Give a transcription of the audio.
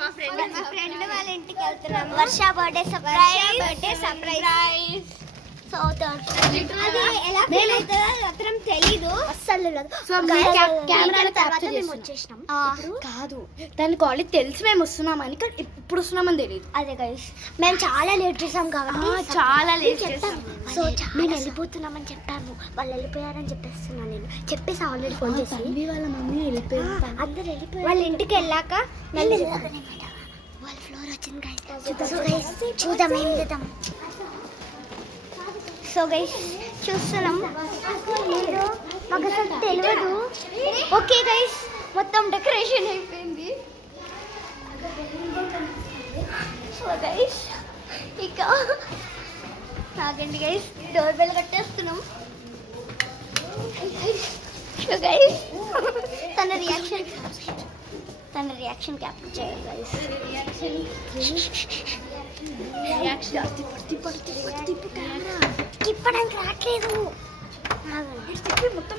మా ఫ్రెండ్ వాళ్ళ ఇంటికి వెళ్తున్నాము. వర్ష బర్త్డే సర్ప్రైజ్. సో ఎలా ఫీల్ అవుతుందో మాత్రం తెలీదు అస్సలు. కెమెరాలో తర్వాత క్యాప్చర్ మేము చేస్తున్నాం. వచ్చేసినాం. కాదు, దానికి ఆల్రెడీ తెలుసు మేము వస్తున్నామని, కానీ ఇప్పుడు వస్తున్నామని తెలియదు. అదే గైస్, మేము చాలా లేట్ చేసాం కాబట్టి చాలా లేట్ చెప్తాం. సో మేము వెళ్ళిపోతున్నామని చెప్పాము, వాళ్ళు వెళ్ళిపోయారని చెప్పేస్తున్నాను నేను. చెప్పేసి ఆల్రెడీ ఫోన్ చేసి వాళ్ళ మమ్మీ వెళ్ళిపోయింది. అందరు వెళ్ళిపోయారు. వాళ్ళ ఇంటికి వెళ్ళాక వాళ్ళ ఫ్లోర్ వచ్చింది గైస్. చూద్దాం ఏం చేద్దాం. సో గైస్ చూస్తున్నాం, మాకు అసలు తెలియదు. ఓకే గైస్, మొత్తం డెకరేషన్ అయిపోయింది. సో గైస్ ఇక ఆగండి గైస్, డోర్ బెల్ కట్టేస్తున్నాం. సో గైస్ తన రియాక్షన్ క్యాప్చర్ చేయాలి గైస్. తిప్పడానికి రావట్లేదు మొత్తం.